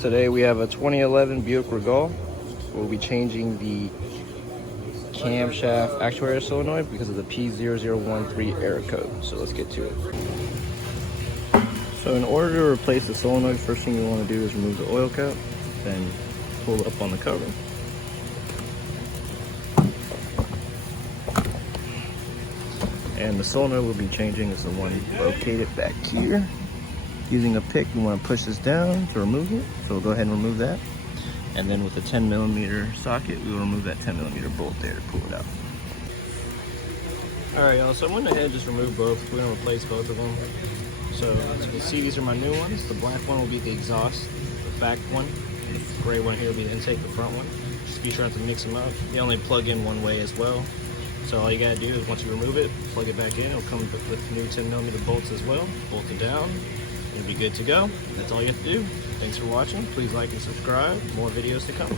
Today we have a 2011 Buick Regal. We'll be changing the camshaft actuator solenoid because of the P0013 error code. So let's get to it. So in order to replace the solenoid, first thing you want to do is remove the oil cap, then pull up on the cover. And the solenoid we'll be changing is the one located back here. Using a pick, you want to push this down to remove it. So we'll go ahead and remove that. And then with the 10mm socket, we will remove that 10mm bolt there to pull it out. All right, y'all, so I went ahead and just removed both. We're gonna replace both of them. So as you can see, these are my new ones. The black one will be the exhaust, the back one, and the gray one here will be the intake, the front one. Just be sure not to mix them up. They only plug in one way as well. So all you gotta do is once you remove it, plug it back in. It'll come with new 10mm bolts as well. Bolt it down. It'll be good to go. That's all you have to do. Thanks for watching. Please like and subscribe. More videos to come.